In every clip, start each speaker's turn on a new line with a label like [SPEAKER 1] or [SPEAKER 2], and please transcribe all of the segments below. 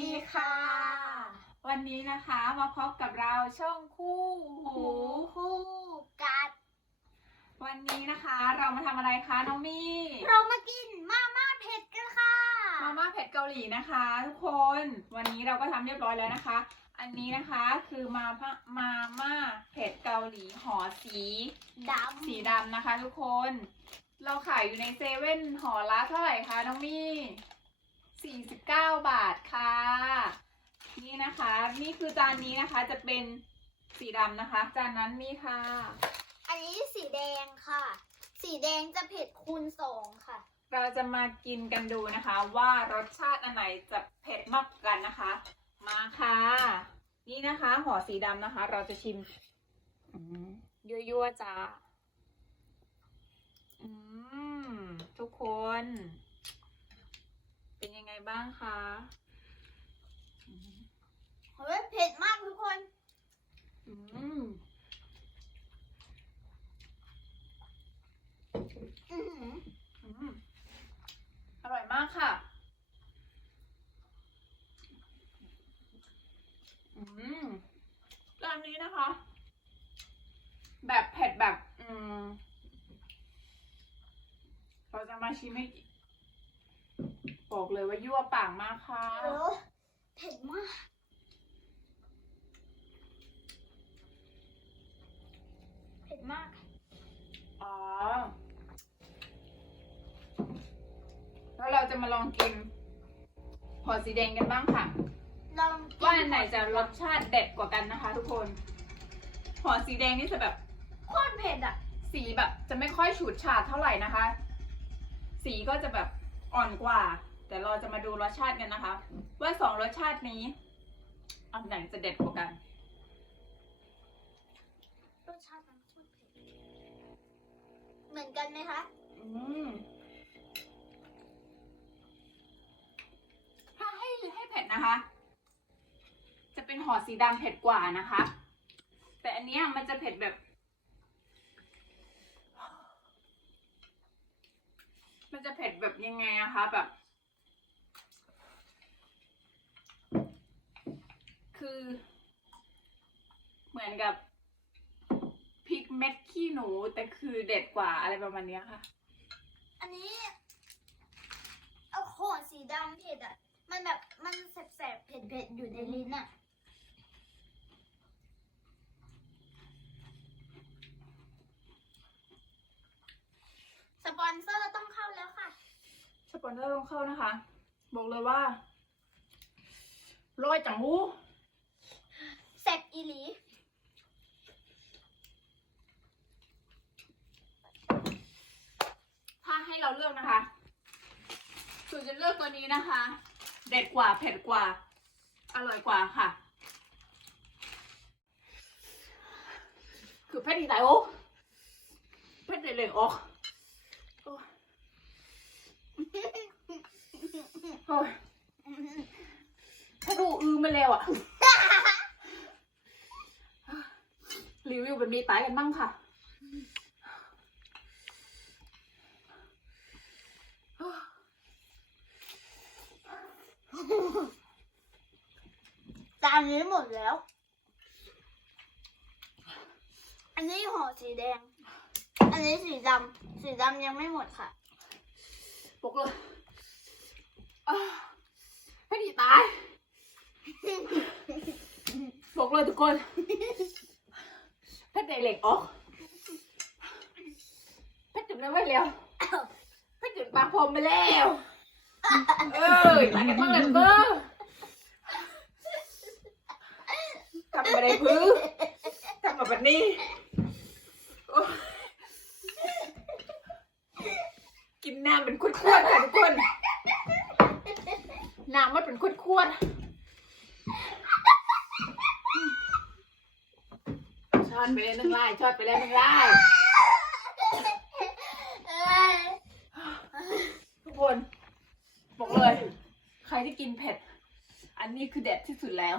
[SPEAKER 1] ดีค่ะ วันนี้นะคะมาพบกับเราช่องคู่หู
[SPEAKER 2] หู คู่กัด
[SPEAKER 1] วันนี้นะคะเรามาทำอะไรคะน้องมี่
[SPEAKER 2] เรามากินมาม่าเผ็ดกันค่ะ
[SPEAKER 1] มาม่าเผ็ดเกาหลีนะคะ ทุกคน วันนี้เราก็ทำเรียบร้อยแล้วนะคะ อันนี้นะคะคือมาพะมาม่าเผ็ดเกาหลีห่อสี
[SPEAKER 2] ดำ
[SPEAKER 1] สีดำนะคะ ทุกคน เราขายอยู่ในเซเว่นห่อละเท่าไหร่คะน้องมี่ 49 บาทค่ะ นี่นะคะ นี่คือจานนี้นะคะจะเป็นสีดำนะคะ จานนั้นมีค่ะ
[SPEAKER 2] อันนี้สีแดงค่ะ สีแดงจะเผ็ดคูณสองค่ะ
[SPEAKER 1] เราจะมากินกันดูนะคะ ว่ารสชาติอันไหนจะเผ็ดมากกว่ากันนะคะ มาค่ะ นี่นะคะห่อสีดำนะคะ เราจะชิมอืมยั่วๆจ้าอืมทุกคนเป็นยังไง บ้างคะอืม
[SPEAKER 2] เฮ้ยเผ็ดมากทุกคน
[SPEAKER 1] อืม
[SPEAKER 2] อื้อหือ
[SPEAKER 1] อืมอร่อยมากค่ะ อืมร้านนี้นะคะ แบบเผ็ดแบบ อืม เราจะมาชิมให้ บอกเลยว่ายั่วปากมากค่ะ
[SPEAKER 2] เออเผ็ดมากเผ็ดมาก
[SPEAKER 1] อ๋อ แล้วเราจะมาลองกินห่อสีแดงกันบ้างค่ะ
[SPEAKER 2] ลองกิ
[SPEAKER 1] ว่าอันไหนจะรสชาติเด็ดกว่ากันนะคะ ทุกคนห่อสีแดงนี่จะแบบ
[SPEAKER 2] โคตรเผ็ดอะ
[SPEAKER 1] สีแบบจะไม่ค่อยฉูดฉาดเท่าไหร่นะคะ สีก็จะแบบอ่อนกว่า แต่เราจะมาดูรสชาติกันนะคะ ว่าสองรสชาตินี้อันไหนจะเด็ดกว่ากัน
[SPEAKER 2] รสชาติมันโคตรเผ็ดเหมือนกันไหมคะ
[SPEAKER 1] อืมถ้าให้ให้เผ็ดนะคะ จะเป็นห่อสีดำเผ็ดกว่านะคะ แต่อันเนี้ยมันจะเผ็ดแบบ มันจะเผ็ดแบบยังไงอะคะแบบ คือ เหมือนกับพริกเม็ดขี้หนูแต่คือเด็ดกว่าอะไรประมาณเนี้ยค่ะ
[SPEAKER 2] อันนี้เอาโขนสีดำเผ็ดอะ มันแบบมันแสบๆเผ็ดๆอยู่ในลิ้นอะ สปอนเซอร์ต้องเข้าแล้วค่ะ
[SPEAKER 1] สปอนเซอร์ต้องเข้านะคะ บอกเลยว่าร้อยจังหู
[SPEAKER 2] แสบ อีหลี
[SPEAKER 1] ถ้าให้เราเลือกนะคะคือจะเลือกตัวนี้นะคะ เด็ดกว่าเผ็ดกว่า อร่อยกว่าค่ะ คือเผ็ดอีไหนโอ้เผ็ดเลยเลยโอ้โอ้ยโอ้ยถ้าดูอือมาแล้วอะ รีวิวแบบนี้ตายกันบ้างค่ะ
[SPEAKER 2] จานนี้หมดแล้ว อันนี้ห่อสีแดง อันนี้สีดำ สีดำยังไม่หมดค่ะ
[SPEAKER 1] บอกเลยอ่าให้ดีตาย บอกเลยทุกคน เพชรได้เหล็กออกเพชรจุดนั้นไว้แล้วเพชรจุดปากผมไปแล้วเอ้ยตายกันบ้างเลยเบ้อทำอะไรพื้นทำแบบนี้โอ๊ยกินน้ำเป็นขวดๆค่ะทุกคนน้ำมันเป็นขวดๆ อนไปเลยหนึ่งไล่ช้อนไปเลยหนึ่งไล่ทุกคนบอกเลย ใครที่กินเผ็ด อันนี้คือเด็ดที่สุดแล้ว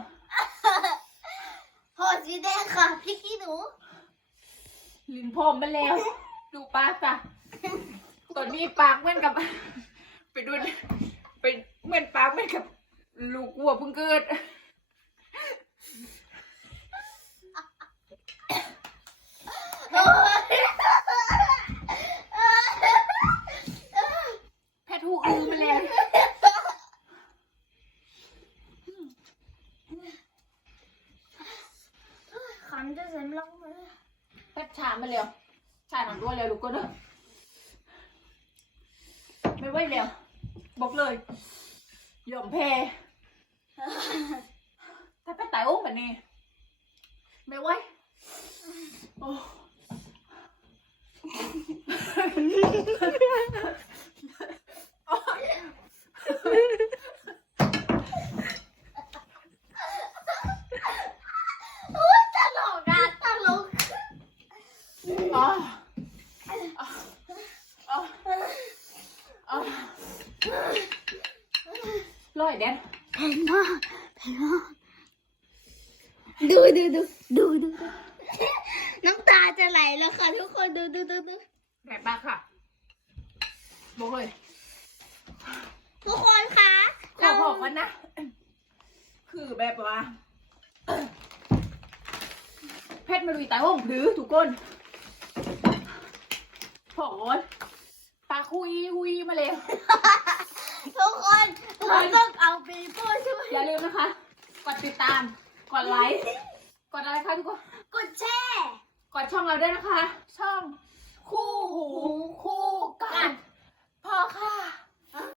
[SPEAKER 2] ห่อสีแดงค่ะพริกขี้หนู
[SPEAKER 1] ลิ้นพรมมาแล้ว ดูปากจ้ะตอนนี้ปากเหมือนกับ ไปดูไปเหมือนปากเหมือนกับ ลูกวัวเพิ่งเกิด แพทย์หูอือมาแล้ว
[SPEAKER 2] ขันจะเสร็จแล้วเลย
[SPEAKER 1] แพทย์ชามาแล้วชาหนังด้วยเล้วลูกก็เด้อไม่ไหวเล้วบอกเลยยอมแพ้ถ้าแพทย์ตายโอ้งแบบนี้ไม่ไหวโอ้
[SPEAKER 2] ยตลกอะตลก
[SPEAKER 1] อ๋ออ๋ออ๋ออ๋อลอยแดน
[SPEAKER 2] แพงมากแพงมากดูดูดูดูดูดูน้ำตาจะไหลแล้วค่ะทุกคนดูดูดูดู
[SPEAKER 1] แรงมากค่ะบอกเลย
[SPEAKER 2] ทุกคนคะ
[SPEAKER 1] ขอบอกกันนะ คือแบบว่า เพชรมาดูตาห้องหรือทุกคน ผอนปลาคุยคุยมาเลย
[SPEAKER 2] ทุกคนทุกคนต้องเอาปีโป้ช่วย
[SPEAKER 1] อย่าลืมนะคะ กดติดตาม กดไลค์ กดอะไรคะทุกคน
[SPEAKER 2] กดแช่
[SPEAKER 1] กดช่องเราด้วยนะคะ ช่องคู่หูคู่กัน พอค่ะ